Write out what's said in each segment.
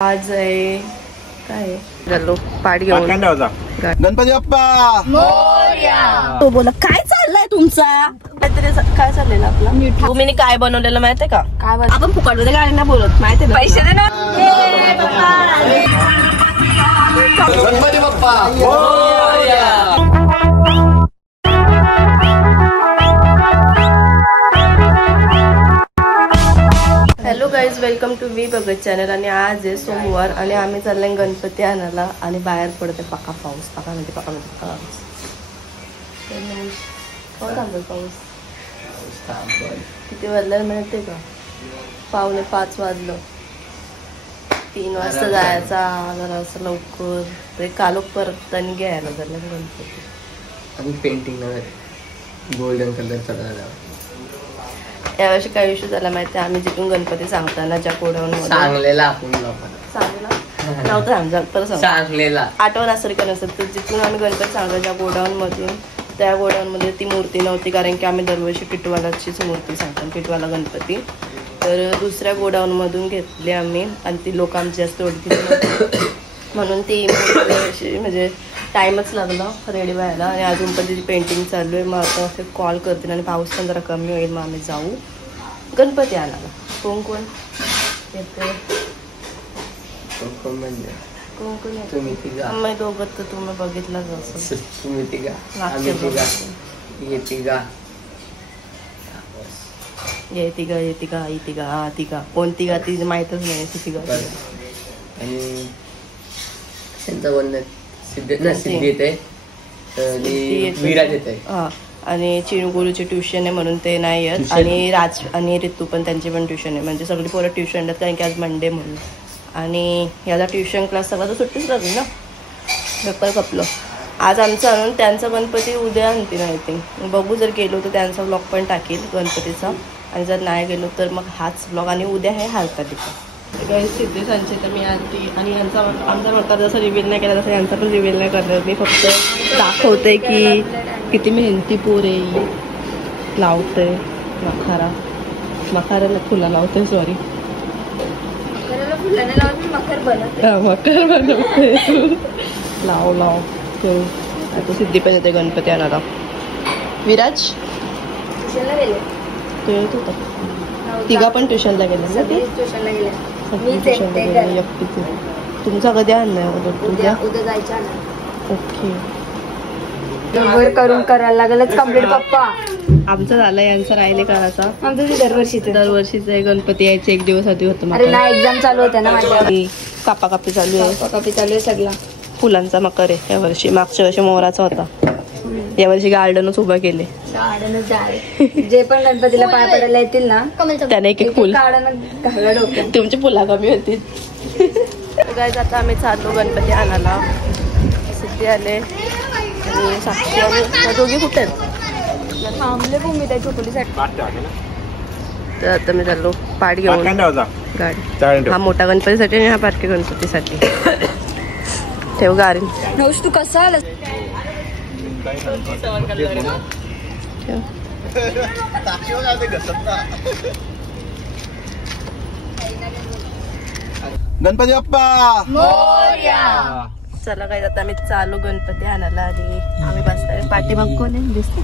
आज आहे काय झालो पाठ घेऊन गणपती बाप्पा मोरया. तो बोला काय चाललंय तुमचा काहीतरी काय चाललेलं आपला तुम्ही काय बनवलेलं माहितीये का? काय आपण फुकटमध्ये गाड्यांना बोलत माहितीये पैसे दे ना. Ganpati Bappa Morya. Hello guys, welcome to we बघत चॅनल. आणि आज आहे सोमवार आणि आम्ही चाललोय गणपती आणायला आणि बाहेर पडते पाका पाऊस. पाका म्हणते पाऊस किती वाजलं माहितीये का? 4:45 वाजलं. 3 वाजता जायचा जरा असं लवकर ते कालोख परत आणि घ्यायला झालं गणपती. आणि पेंटिंग गोल्डन कलरचा झाला. यावर्षी काय इश्यू झाला माहिती? आम्ही जिथून गणपती सांगताना ज्या गोडाऊन सांगलेला आठवण असं का नसतं, तर जिथून आम्ही गणपती सांगतो ज्या गोडाऊन मधून, त्या गोडाऊन मध्ये ती मूर्ती नव्हती. कारण की आम्ही दरवर्षी टिटवालाचीच मूर्ती सांगतो, टिटवाला गणपती. तर दुसऱ्या गोडाऊन मधून घेतली आम्ही आणि ती लोक आमची जास्त ओळखी म्हणून ती म्हणजे टाइमच लागला रेडी व्हायला. आणि अजून पण तिची पेंटिंग चालू आहे. मग आता कॉल करते आणि पाऊस पण जरा कमी होईल, मग आम्ही जाऊ गणपती आणायला. कोण कोण येते? आम्ही दोघं तर तुम्ही बघितलंच असं. तिघा कोणती गा ती माहितच नाही. तिघा आणि त्यांचा विराज येते. आणि चिणगुरूची ट्युशन आहे म्हणून ते नाही येत. आणि राज आणि ऋतू पण त्यांची पण ट्युशन आहे. म्हणजे सगळी पोरं ट्युशन येतात कारण की आज मंडे म्हणून. आणि याचा ट्युशन क्लास सगळं तर सुट्टीच राहते ना. पेपर कपलं आज आमचं आणून त्यांचा गणपती उद्या आणतील आय थिंक. बघू, जर गेलो तर त्यांचा ब्लॉग पण टाकेल गणपतीचा. आणि जर नाही गेलो तर मग हाच ब्लॉग. आणि उद्या आहे हरतालिका. सिद्धेशांचे तर मी आणते. आणि यांचा आमचा प्रकार जसं रिव्हील नाही केला तसं यांचा पण रिव्हील नाही करणार. मी फक्त दाखवते की किती मेहनती पोरे लावते. मखाराला फुला लावते. सॉरी, मकर बनवते. लाव आता सिद्धी पण येते गणपती आणायला. विराज तो येत होता. तिघा पण ट्युशनला गेले ना. ट्युशनला गेले. तुमचा कधी आणलाय? उद्या जायचं. ओके, करून करायला लागलच कम्प्लीट पप्पा. आमचं झालं, यांचं राहिले करायचा. आमचं दरवर्षीच आहे. गणपती यायचे एक दिवस आधी होतं. अरे ना, एक्झाम चालू होत्या ना माझ्या. कापाकापी चालू आहे. सगळा फुलांचा मकर आहे यावर्षी. मागच्या वर्षी मोहराचा होता. यावर्षी गार्डनच उभा केले. जे पण गणपतीला पाय पडायला येतील ना त्याने एक फुल. डोक्यात तुमची फुला कमी होतील. गाईज, आता आम्ही चाललो गणपती आणायला. सिद्धी आले आणि साक्षी आणि दोघी कुठे आहेत? थांबले भूमी त्या छोटलीसाठी. तर आता मी चाललो पाठ घेऊन गाडी. हा मोठा गणपतीसाठी आणि हा बारके गणपतीसाठी. ठेव गाडी. नवश, तू कसा आला? गणपती बाप्पा मोरया. चला काय, आता आम्ही चालू गणपती आणायला. आणि आम्ही बसतोय पाठीमाग. कोण आहे दिसत?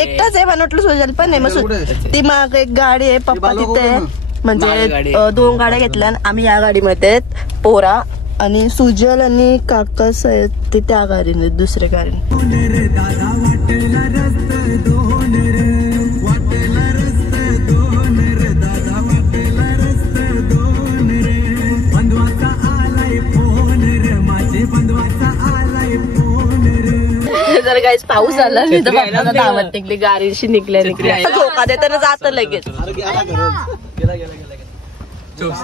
एकटाच आहे म्हणून सुजल पण आहे. मग ती माग एक गाडी आहे. पप्पा तिथे म्हणजे 2 गाड्या घेतल्या. आम्ही या गाडीमध्ये पोरा आणि सुजल आणि काकास आहेत ते त्या गाडीने, दुसऱ्या गाडीने. जर काही पाऊस झाला तर धावत निघली, गाडीशी निघल्या धोका देताना जात लगेच.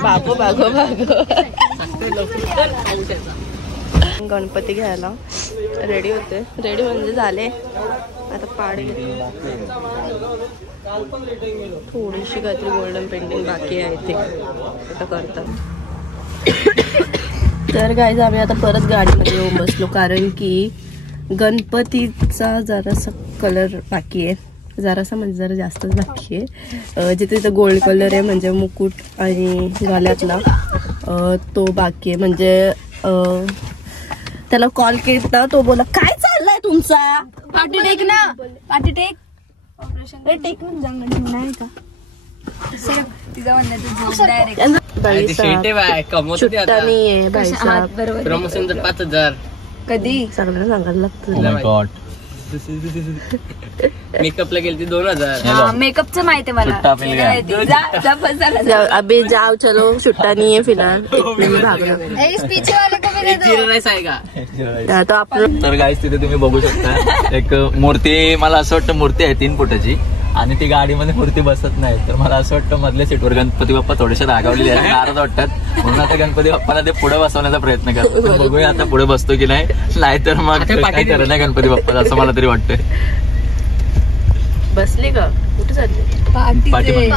बागो बागो बागो. गणपती घ्यायला रेडी होते. रेडी म्हणजे झाले. आता पाड घेते. थोडीशी काहीतरी गोल्डन पेंटिंग बाकी आहे ते आता करतात. तर गाईज, आम्ही आता परत गाडीमध्ये येऊन बसलो कारण की गणपतीचा जरासा कलर बाकी आहे. जरासा म्हणजे जरा जास्तच बाकी आहे. जिथे तिथे गोल्ड कलर आहे म्हणजे मुकुट आणि गळ्यातला तो बाकी आहे. म्हणजे त्याला कॉल केला तो बोला काय चाललंय तुमचा पाठी टेक ना पाठी टेक ऑपरेशन टेक नाही का तिचा म्हणण्याचं डायरेक्ट सुट्टा नाहीये भाईचा प्रमोशन 5,000 कधी सगळ्यांना सांगायला लागतं. मेकअपला गेली 2,000. मेकअपचं माहिती आहे मला. अभी जाओ चलो सुट्टा नहीं है फिलहाल. तो आपलं तर गाईस तिथे तुम्ही बघू शकता एक मूर्ती. मला असं वाटतं मूर्ती आहे 3 फुटाची आणि ती गाडीमध्ये मूर्ती बसत नाही. तर मला असं वाटतं मधल्या सीटवर गणपती बाप्पा थोडेसे रागावलेले आहेत, नाराज वाटतात. म्हणून आता गणपती बाप्पाला ते पुढे बसवण्याचा प्रयत्न करतो. बघूया आता पुढे बसतो की नाही तर मग काय करत नाही गणपती बाप्पा असं मला तरी वाटतंय. बसली का कुठे चालली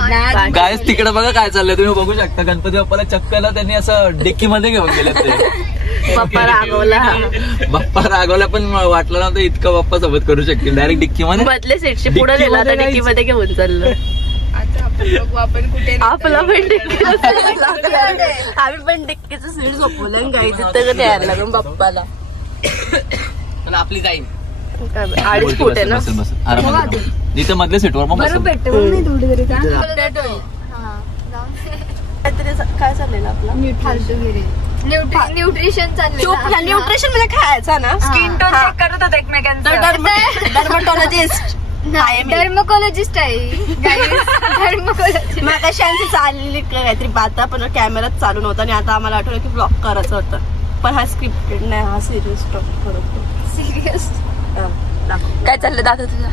गाईस तिकडे बघा काय चाललंय तुम्ही बघू शकता. गणपती बाप्पाला चक्कला त्यांनी असं डिक्की मध्ये घेऊन गेले ते. बाप्पा रागवला पण वाटलं नव्हतं इतकं बाप्पा सोबत करू शकतील. डायरेक्ट डिक्की मध्ये बदले सीटशी पुढे गेला तर डिक्की मध्ये घेऊन चाललं. आपण कुठे आपला पण डिक्की आम्ही पण डिक्कीचं सीट झोपवलं गायचं तर द्यायला लागून बाप्पाला. आपली जाईल 2.5 फूट आहे ना. आरामात इथे मधल्या सीटवर मग बसेल. काय चाललेलं आपलं न्यूट्रिशन चाललं. न्यूट्रिशन मध्ये खायचा ना. स्किन टोन चेक करत होते एकमेकांचं. डर्मटॉलॉजिस्ट डर्मोकोलॉजिस्ट आहे डर्मोकोलॉजिस्ट. मागाशी आमची चाललेली काहीतरी बाता पण कॅमेराच चालू नव्हता आणि आता आम्हाला आठवलं की ब्लॉग करायचं होतं. पण हा स्क्रिप्टेड नाही, हा सिरियस टॉक करतो. सिरियस काय चाललं दादा तुझं?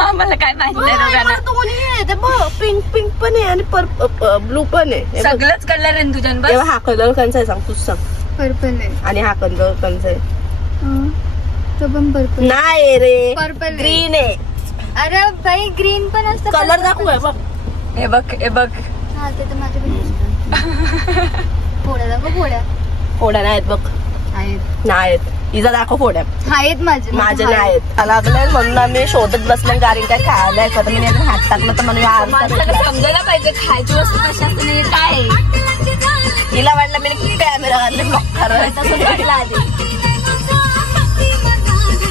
आम्हाला काय माहिती नाही. दोन्ही आहे पिंक पिंक पण आहे आणि ब्लू पण आहे. सगळंच कलर आहे तुझ्या. हा कलर कंचा आहे सांग तूच सांग. पर्पल आहे आणि हा कलर कंचा आहे. तो पण पर्पल नाही रे पर्पल ग्रीन आहे. अरे भाई ग्रीन पण असतं. कलर दाखवूय बघ. हे बघ हा ते तर माझ्या फोड्या दाखव. फोड्या नाहीत बघ. नाहीत. इजा दाखव फोड्या. आहेत माझे नाही आहेत. लागलंय म्हणून आम्ही शोधत बसले. गाडी काय खायला एखादं मी हात टाकलं तर मला समजायला पाहिजे खायची वस्तू कशी असते नाही काय. हिला वाटलं मी कॅमेरा घातले ब्लॉक करायला आधी.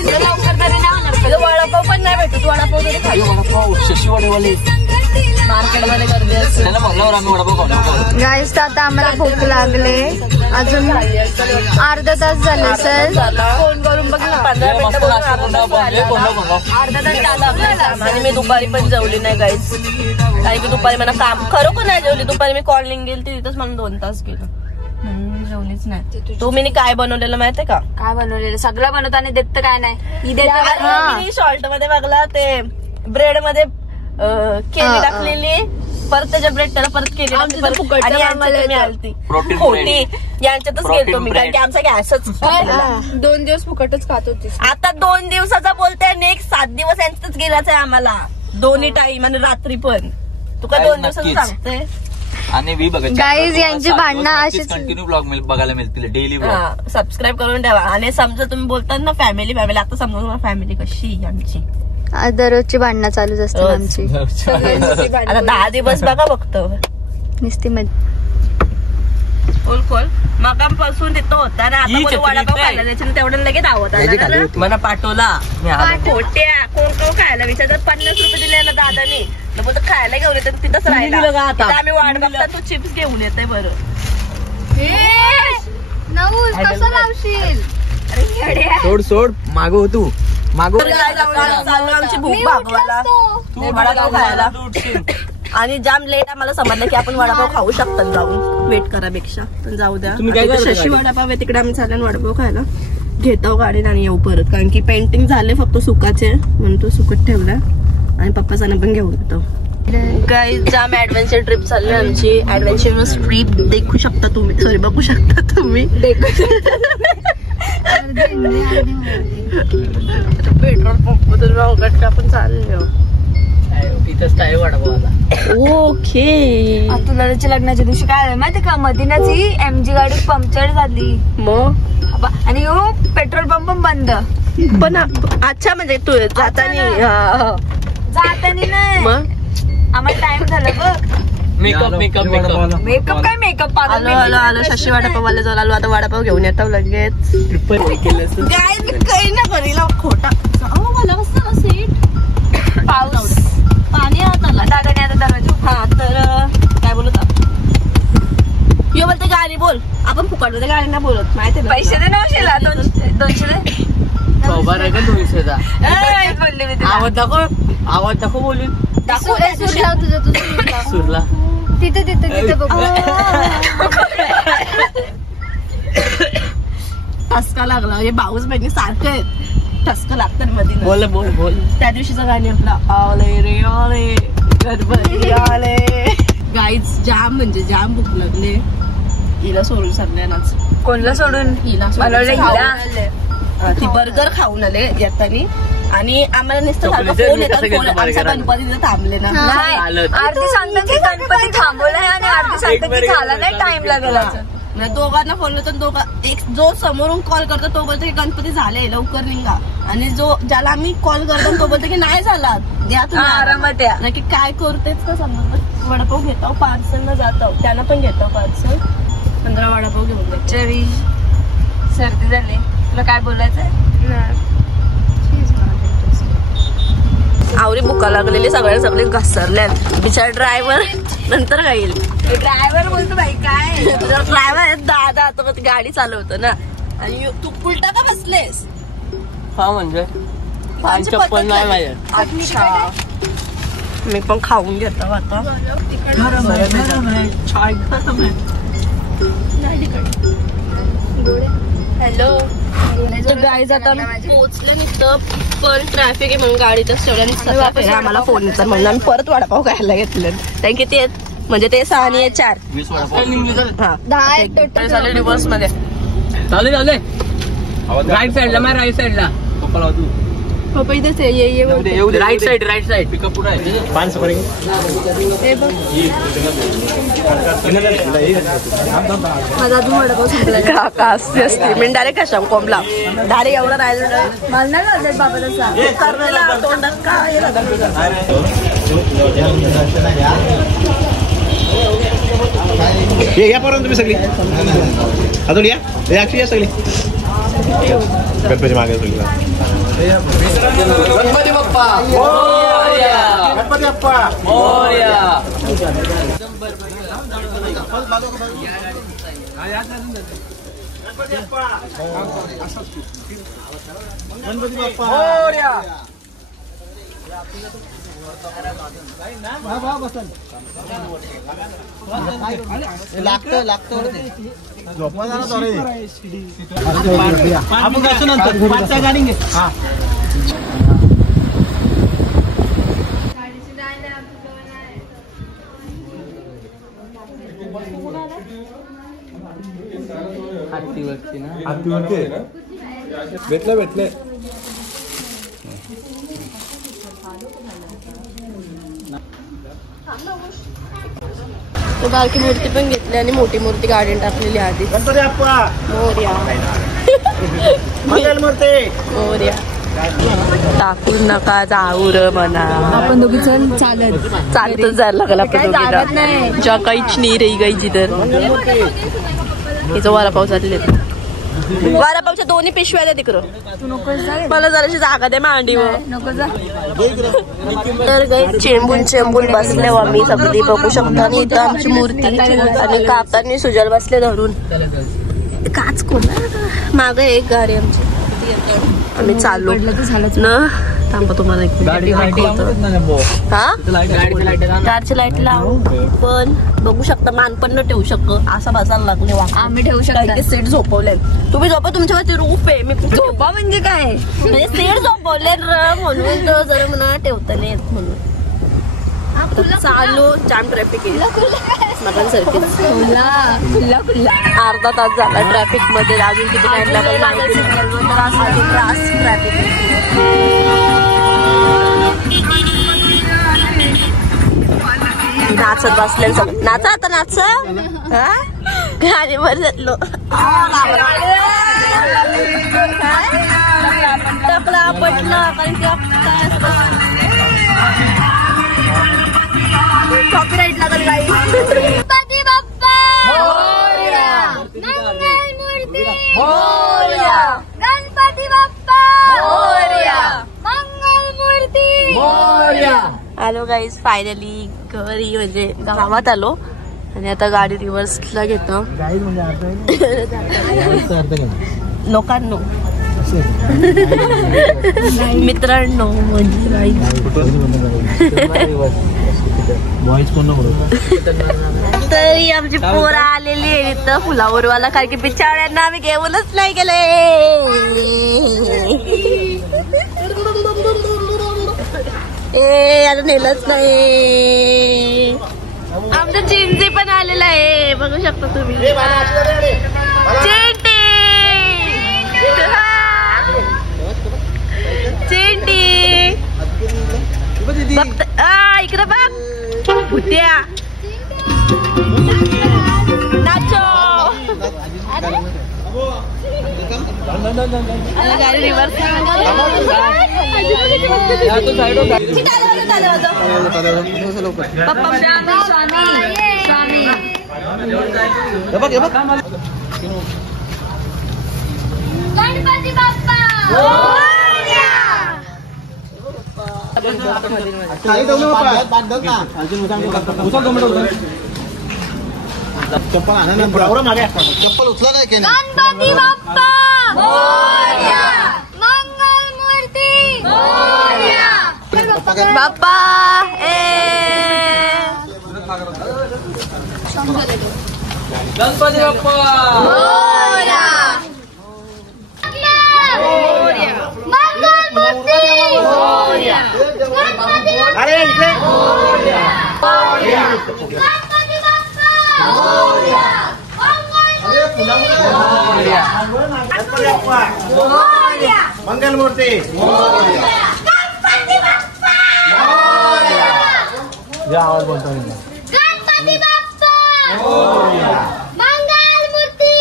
लवकर तरी नाही होणार. वडापाव पण नाही भेटत. वडापाव तरी खाली वडापाव शशी वडेवाले मार्केटमध्ये गर्दी असते. त्याला म्हणल्यावर आम्ही वडापाव खाऊ. गाईस तर आता आम्हाला भूक लागले. अजून अर्धा तास झाले सर. फोन करून बघ ना 15 मिनिटं अर्धा तास झाला आपल्याला. आणि मी दुपारी पण जेवली नाही गाईस. कारण की दुपारी मला काम खरोखर नाही जेवली. दुपारी मी कॉलिंग गेली तिथंच मला 2 तास गेलो. जेवलीच नाही. तुम्ही काय बनवलेलं माहितीये का? काय बनवलेलं सगळं बनवताना देत तर काय नाही. शॉर्ट मध्ये बघला ते ब्रेड मध्ये केली टाकलेली परत त्याच्या ब्रेड त्याला परत केली खोटी. यांच्यातच गेलतो मी कारण की आमचा गॅसच 2 दिवस फुकटच खात होती. आता 2 दिवसाचा बोलते. नेक्स्ट 7 दिवस यांच्यातच गेलाच आहे आम्हाला. दोन्ही टाइम आणि रात्री पण. तू काय 2 दिवसाचं सांगते. आणि गाईज यांची भांडणं अशीच कंटिन्यू ब्लॉग बघायला मिळतील. डेली ब्लॉग सबस्क्राईब करून ठेवा. आणि समजा तुम्ही बोलतात ना फॅमिली आता समजा फॅमिली कशी आमची दररोजची भांडणं चालूच असतात आमची. आता 10 दिवस बघा बघतो नुसती खोल मगापासून तिथं होता ना. आता वडापाव खायला त्याच्यानं तेवढं लगेच आवत आला मला पाठवला. खोट्या कोण खायला विचारतात. 50 रुपये दिले ना दादानी. बोलतो खायला घेऊन येतात तिथंच राहिला. आम्ही वाट बघता तू चिप्स घेऊन येते. बरं कसं लावशील सोड मागव तू मागव. आमची भूक भागवायला वडापाव खायला. आणि जाम लेट आम्हाला समजलं की आपण वडापाव खाऊ शकतात जाऊन वेट करापेक्षा. पण जाऊ द्या. शशी वडापाव आहे तिकडे आम्ही चाललो वडापाव खायला. घेतो गाडीने आणि येऊ परत. कारण की पेंटिंग झाले फक्त सुकाचे म्हणून तो सुकत ठेवला. आणि पप्पाचानं पण घेऊन येतो. गाईज जाम ऍडव्हेंचर ट्रिप चालली आमची. ऍडव्हेंचरस ट्रिप देखू शकता तुम्ही. सॉरी बघू शकता तुम्ही. पेट्रोल पंप तर अवघड आपण चाललो. तिथंच आहे वडापावाला. ओके. तुलाच्या लग्नाच्या दिवशी काय झालं माहिती का? मदिनाची MG गाडी पंक्चर झाली. मग आणि पेट्रोल पंप पण बंद. पण अच्छा म्हणजे तू जातानी नाही. मग आम्हाला टाइम झाला बघ. मेकअप मेकअप मेकअप मेकअप काय मेकअप आलो आलो आलो शशी वडापाववाले जाऊन आलो. आता वडापाव घेऊन येतो लगेच. काय काही ना करीला खोटा मला कसं सीट पाऊस पाणी आता आला. दादाने आता दरवाजा. हा तर काय बोलत यो बोलते गाणी बोल. आपण फुकटमध्ये गाणी नाही बोलत माहिती पैसे दे 900ला 200 दे. खबर आहे का 200चा काय बोलले मी तुला? आवाज दाखव बोलून तुझं सुरला तिथे बघ. ठसका लागला. हे बाऊस बहिणी सारखं आहे. ठसका लागतं मध्ये बोल बोल बोल. त्या दिवशीचं गाणी आपलं आले रे आले गणपती आले. गाईच जाम म्हणजे जाम भूक लागले. हिला सोडून सगळ्यांनाच. कोणला सोडून? हिला मला वाटलं हिला. ती बर्गर खाऊन आले येतानी आणि आम्हाला नुसतं सारखं फोन येतात. आमचा गणपती तिथं थांबले ना. नाही आरती सांगतात की गणपती थांबवलाय आणि आरती सांगतात की झाला नाही टाइम लागला. दोघांना फोन तर एक जो समोरून कॉल करतो तो बोलतो की गणपती झाले लवकर निघा. आणि जो ज्याला आम्ही कॉल करतो तो बोलतो की नाही झाला द्या तुम्ही आरामात या. नाही की काय करतेच का समजत. वडापाव घेतो पार्सलला जातो त्यांना पण घेतो पार्सल. 15 वडापाव घेऊन जातो. चवी सर्दी झाली. तुला काय बोलायचंय? आवरी बुका लागलेली सगळे घसरल्यात. बिचार ड्रायव्हर नंतर काय येईल. ड्रायव्हर बोलतो बाई काय ड्रायव्हर दादा आता गाडी चालवतो ना. आणि तू उलटा का बसलेस? हा म्हणजे चप्पल नाही माझ्या. अच्छा मी पण खाऊन घेतो आता. हॅलो तर गाईज आता पोहोचलं नुसतं पण ट्रॅफिक आहे म्हणून गाडीतच ठेवल्या. आम्हाला फोन येतात म्हणून आम्ही परत वडापाव खायला घेतले. कारण की ते म्हणजे ते 6 आणि 4 20 वडापाव. हा 10 झाले रिव्हर्स मध्ये. चालेल राईट साईडला माझ्या राईट साईडला पप्पा इथेच ये राईट साईड पिकअप पुढे आहे. माझा अजून वडापाव संपला. काका असते असते मी डायरेक्ट कशा कोंबला डायरेक्ट एवढं राहिलं मला नाही लागत बाबा तसा. करलेला तोंडात काय या पर्यंत तुम्ही सगळी अजून या अक्षी या सगळी गणपती मागे सगळी. गणपती बाप्पा मोरया. गणपती बाप्पा मोरया. गणपती बाप्पा मोरया. लागतं झोपा झाला आपण कसं नंतर 5चा गाडी घे. भेटले बारकी मूर्ती पण घेतली आणि मोठी मूर्ती गाडीत टाकलेली आधी. गणपती बाप्पा मोरया मंगल मूर्ती मोरया. टाकून नका जाऊ र म्हणा. आपण दोघी जण चालतच जायला लागला आपण. ज्या काहीच नाही रे गायची तर हिचं वडापाव चालले. वडापावच्या 2 पिशव्या द्या तिकडं. मला जराशी जागा द्या मांडीवर. नको जा. तर गाई चेंबून बसले आम्ही सगळी बघू शकता. आणि इथं आमची मूर्ती आणि काकांनी सुजल बसले धरून. काच कोण मागे एक गाडी आमची. आम्ही चाललो ना. थांबा तुम्हाला एक कारची लाईट लावून पण बघू शकता. मान पण न ठेवू शकतो असं बसायला लागले. आम्ही ठेवू शकतो. सीट झोपवले. तुम्ही झोपा तुमच्यावरती रूफ आहे. मी झोपा म्हणजे काय म्हणजे सीट झोपवले म्हणून तर जरा म्हणा ठेवता नाही येत म्हणून. चालू जाम ट्रॅफिक आहे. अर्धा तास झाला ट्रॅफिक मध्ये. अजून किती टाइम लागेल ट्रॅफिक. नाचत बसले सगळं. नाचा आता नाच गाडीवर जातलो. टपला पटला कारण की काय कॉपीराइट लागल गाई. गणपती बाप्पा मोरया. मंगलमूर्ती मोरया. गणपती बाप्पा मोरया. मंगलमूर्ती मोरया. आलो गाईज फायनली घरी, म्हणजे गावात आलो आणि आता गाडी रिव्हर्सला घेतो. लोकांनो मित्रांनो म्हणजे तरी आमची पोरं आलेली आहे इथं फुलावरवाला, कारण की बिचाऱ्यांना आम्ही घेऊनच नाही गेले. आता नेलंच नाही. आमचं चिंजी पण आलेला आहे, बघू शकता तुम्ही. चिंटी चिंटी इकडे बघ भुत्या नाचो. गाडी रिव्हर्स गणपती बाप्पा चप्पल आणा ना, बरोबर मागे असतात. चप्पल उचला नाही. गणपती बाप्पा मोरया. मंगलमूर्ती मोरया. बाप्पा गणपती बाप्पा मोरया. मंगलमूर्ती मोरया. अरे इकडे गणपती बाप्पा मोरया. मंगलमूर्ती गणपती बाप्पा आवाज बोलतो. गणपती बाप्पा मंगलमूर्ती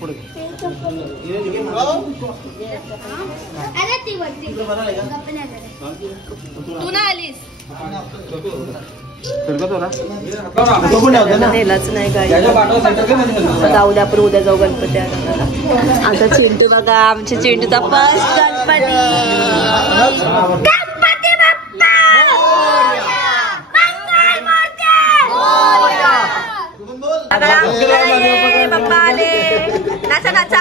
पुढे अरे ती वरती तू ना आलीस. नेलाच नाही गाडी. जाऊ द्या, आपण उद्या जाऊ गणपती आणायला. आता चिंटू बघा, आमच्या चिंटूचा फर्स्ट गणपती. गणपती बाप्पा मंगलमूर्ती बाप्पा आले. नाचा नाचा.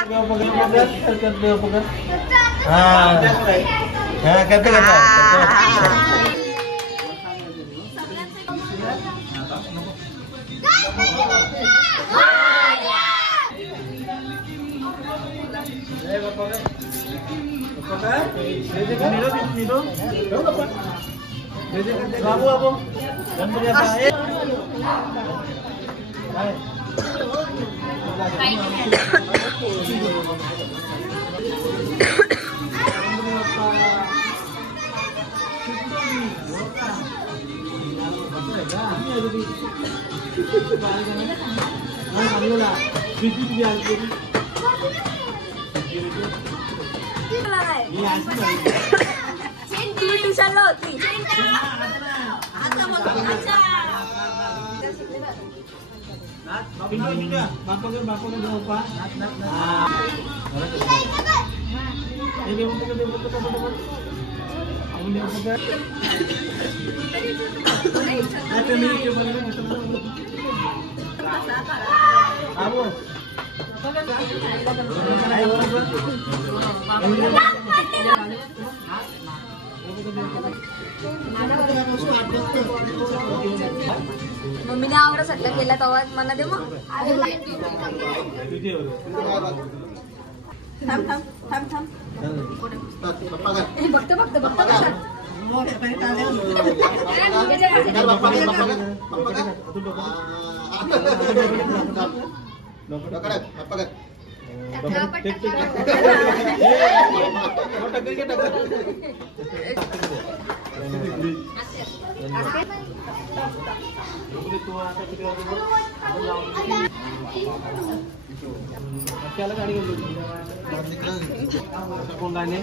ट्युशनला होती. मम्मीने आवडा सट्टा केला तेव्हा मला दे मग. थांब थांब थांब थांब. बघतो बघतो बघतो कसा. तू आता किती वाजता गाडी कोण गाणे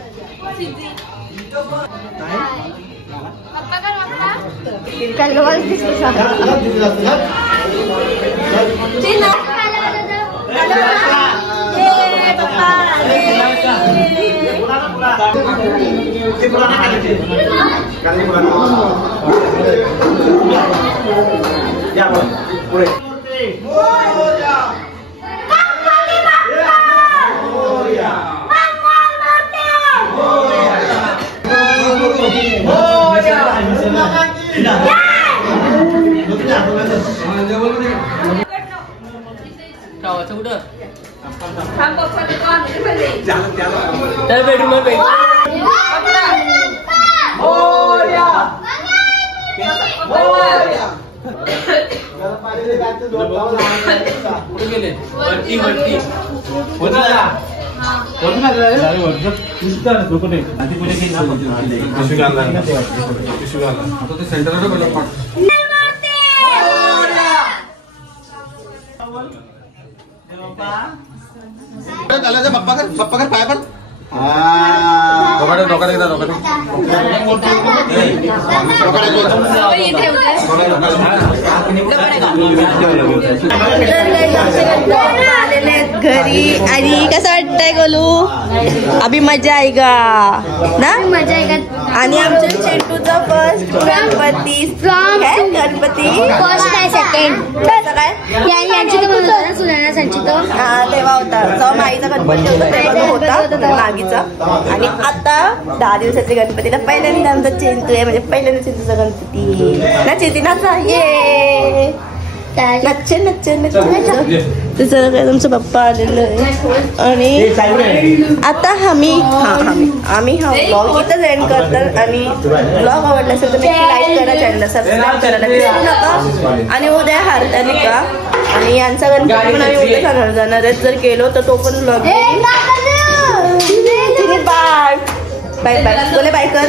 पप्पा कर पाय पण घरी आणि कसं वाटतंय गोलू अभि मजा आहे का ना मजा आहे का आणि आमच्या चेंटूचा फर्स्ट गणपती गणपती फर्स्ट आहे सेकंड कसं काय यांची सुनाण्यासाठी तो तेव्हा होता जेव्हा माईचा गणपती होता मागीचा आणि आता 10 दिवसाचे गणपती तर पहिल्यांदा आमचा चेंटू आहे म्हणजे पहिल्यांदा चेंटूचा गणपती ना चेती नाचा ये नच्चे नच्चे नच्चे तुझं काय तुमचं पप्पा आलेलं आहे आणि आता आम्ही हा ब्लॉग इथंच एंड करतात आणि ब्लॉग आवडला असेल तर नक्की लाईक करा चॅनलला सबस्क्राईब करायला विसरू नका आणि उद्या हरतालिका आणि यांचा गणपती पण आम्ही उद्या जाणार आहे जर केलो तर तो पण blog bye bye bye bye बोले बाय कर